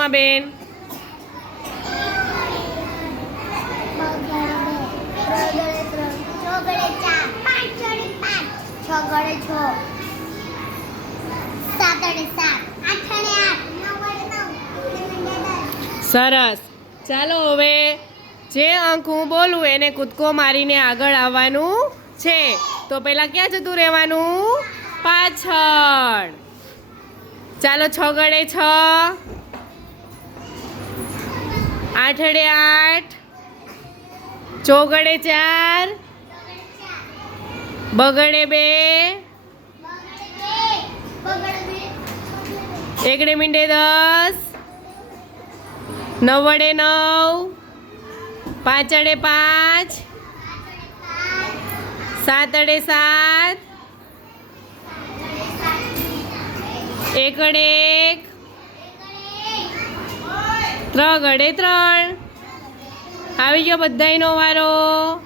રમાબેન સરસ. ચાલો હવે જે અંક હું બોલું એને કૂદકો મારીને આગળ આવવાનું છે. તો પહેલાં ક્યાં જતું રહેવાનું? પાછળ. ચાલો છ ગળે છ. આઠડે આઠ. ચોગડે ચાર. બગડે બે. એકડે મીંડે દસ. નવડે નવ. પાંચડે પાંચ. સાતડે સાત. એકડે એક. ત્રગડે ત્રણ. આવી ગયો બધાયનો વારો.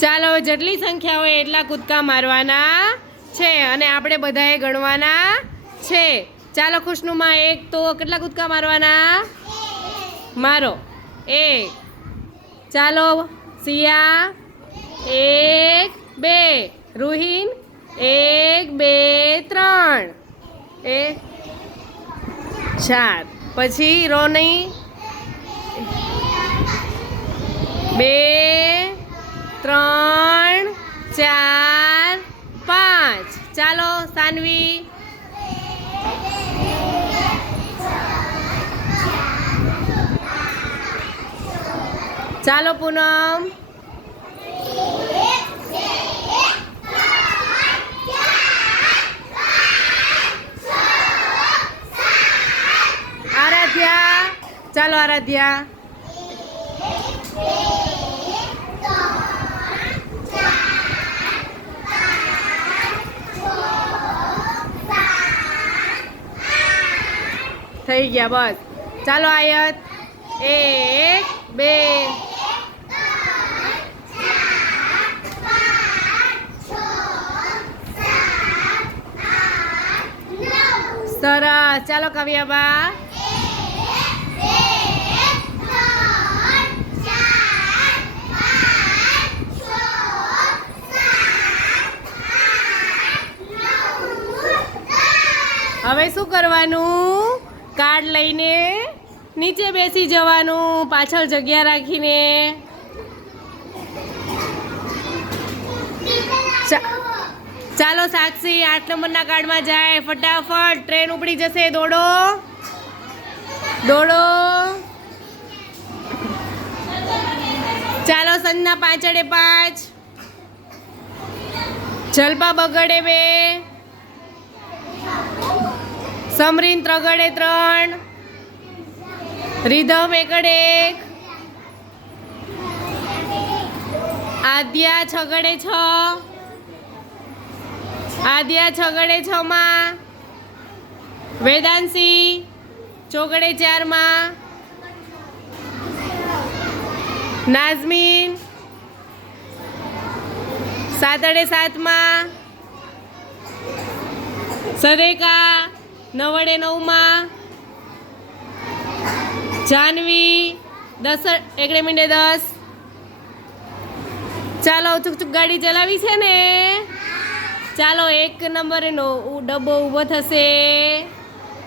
ચાલો, જેટલી સંખ્યા હોય એટલા કૂદકા મારવાના છે અને આપણે બધાએ ગણવાના છે. ચાલો, ખુશનુમાં, એક, તો કેટલા કૂદકા મારવાના? મારો. એક. ચાલો, સિયા. એક, બે. રૂહીન. એક, બે, ત્રણ. એક ચાર. પછી રોની બે ત્રણ ચાર પાંચ. ચાલો સાનવી. ચાલો પૂનમ. ચાલો આરાધ્યા. થઈ ગયા બસ. ચાલો આયત. એક બે. સરસ. ચાલો કવ્યાબા. હવે શું કરવાનું? કાર્ડ લઈને નીચે બેસી જવાનું, પાછળ જગ્યા રાખીને. ચાલો સાક્ષી, આઠ નંબરના કાર્ડમાં જાય. ફટાફટ, ટ્રેન ઉપડી જશે. દોડો. દોડો. ચાલો સંજના પાંચડે પાંચ. જલપા બગડે બે. સમરીન ત્રગડે ત્રણ. રીધમ એકડ એક. આદ્યા છગડે છ. આદ્યા છગડે છ માં વેદાંશી ચોગડે ચારમાં નાઝમીન સાતડે સાતમાં. સદેકા નવડે નવમાં. જાનવી દસ એકડે મિનિટે દસ. ચાલો ચૂક ચૂક ગાડી ચલાવી છે ને? ચાલો, એક નંબરનો ડબ્બો ઊભો થશે.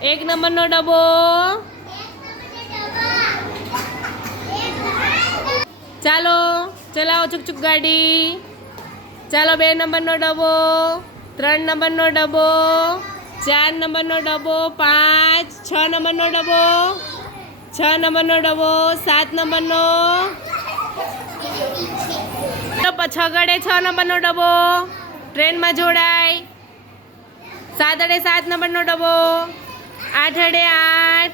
એક નંબરનો ડબ્બો. ચાલો, ચલાવો ચૂક ચૂક ગાડી. ચાલો, બે નંબરનો ડબ્બો. ત્રણ નંબરનો ડબ્બો. ચાર નંબરનો ડબ્બો, પાંચ, છ નંબરનો ડબ્બો, છ નંબરનો ડબ્બો, સાત નંબરનો. છગડે છ નંબરનો ડબ્બો. ટ્રેનમાં જોડાય. સાત અડે સાત નંબરનો ડબ્બો. આઠ અડે આઠ.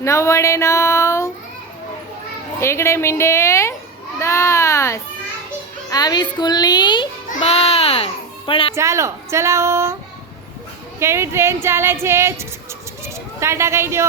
નવ અડે નવ. એકડે મીંડે દસ. આવી સ્કૂલની બસ. પણ ચાલો, ચલાવો. કેવી ટ્રેન ચાલે છે? ટાટા કહી દો